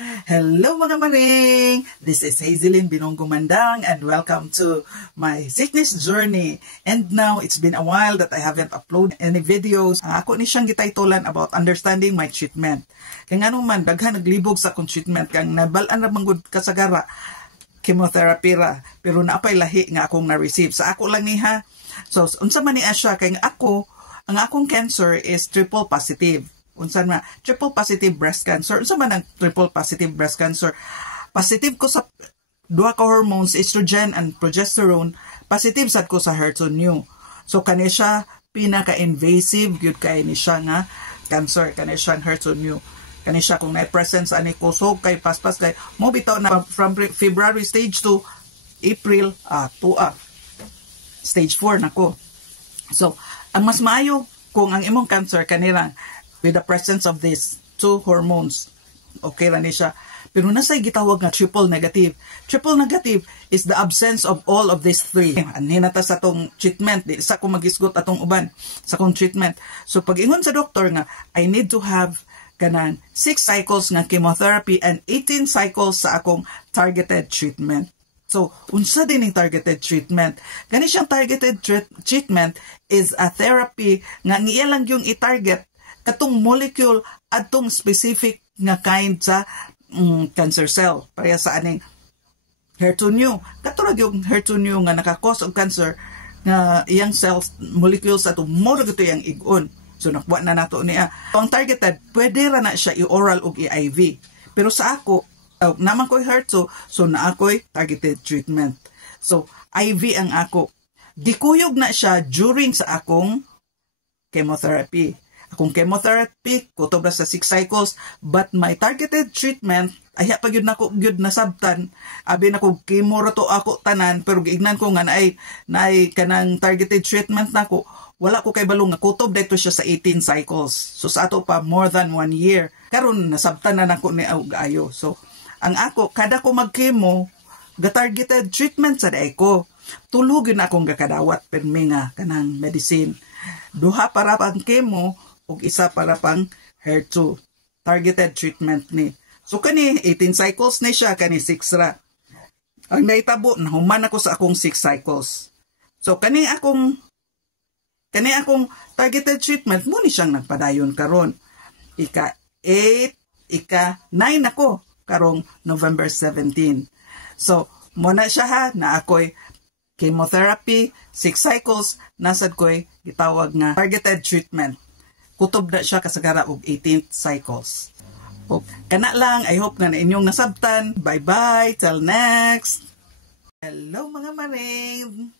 Hello mga maring! This is Hazelyn Binonggo Mandang and welcome to my sickness journey. And now, it's been a while that I haven't uploaded any videos. Ako ni siyang gitaytolan about understanding my treatment. Kaya nga naman, daghan naglibog sa akong treatment. Kaya nabalaan na manggod kasagara, chemotherapy ra. Pero naapay lahi nga akong na-receive. Sa ako lang niha. So, unsa man ni Asya, kaya ang akong cancer is triple positive. Unsa na triple positive breast cancer. Unsa man ang triple positive breast cancer? Positive ko sa duha ka hormones, estrogen and progesterone. Positive sad ko sa HER2/neu. So kani siya pinaka-invasive gyud kay ni siya nga cancer, kani siya HER2/neu. Kani siya kung na-presence ani kusog kay paspas kay mo bitaw na from February stage 2 April stage 4 nako. So ang mas maayo kung ang imong cancer kanirang with the presence of these two hormones, okay ra ni siya. Pero nasa'y gitawag nga triple negative. Triple negative is the absence of all of these three. Hinata sa atong treatment, di sa kung magisgot atong uban sa kong treatment. So pag ingon sa doktor nga, I need to have kanang 6 cycles nga chemotherapy and 18 cycles sa akong targeted treatment. So, unsa din yung targeted treatment? Gani siyang targeted treatment is a therapy nga niya lang yung i-target katong molecule atong specific nga kind sa cancer cell. Pareha sa aning HER2/neu. Katulad yung HER2/neu nga naka-cause of cancer nga iyang cells, molecules ato mo gito yang igon. So nakuha na nato niya. So, ang targeted, pwede ra na siya i-oral o i-IV. Pero sa ako, naman ko'y HER2, so na ako'y targeted treatment. So, IV ang ako. Dikuyog na siya during sa akong chemotherapy. Akong chemotherapy, kutob na sa 6 cycles, but my targeted treatment, ay pag yun nako yun nasabtan, abi na ko chemo to ako tanan, pero giignan ko nga naay kanang targeted treatment nako, wala ko kay balong nga kutob dito siya sa 18 cycles. So sa ato pa, more than 1 year. Karon nasabtan na nako ni ayo. So, ang ako, kada ko mag-chemo, ga-targeted treatment sa day ko. Tulugin akong gakadawat permi nga kanang medicine. Duha para pang chemo, ug isa para pang HER2 targeted treatment ni. So kani 18 cycles ni siya, kani 6 ra. Ang naitabo nahuman ako sa akong 6 cycles. So kani akong targeted treatment mo ni siyang nagpadayon karon. Ika 8, ika 9 ako karong November 17. So mo na siya ha na ako'y chemotherapy 6 cycles, nasad ko'y gitawag nga targeted treatment. Kutob na siya kasagara og 18 cycles. O, kana lang, I hope nga na inyong nasabtan. Bye-bye, till next. Hello mga maring!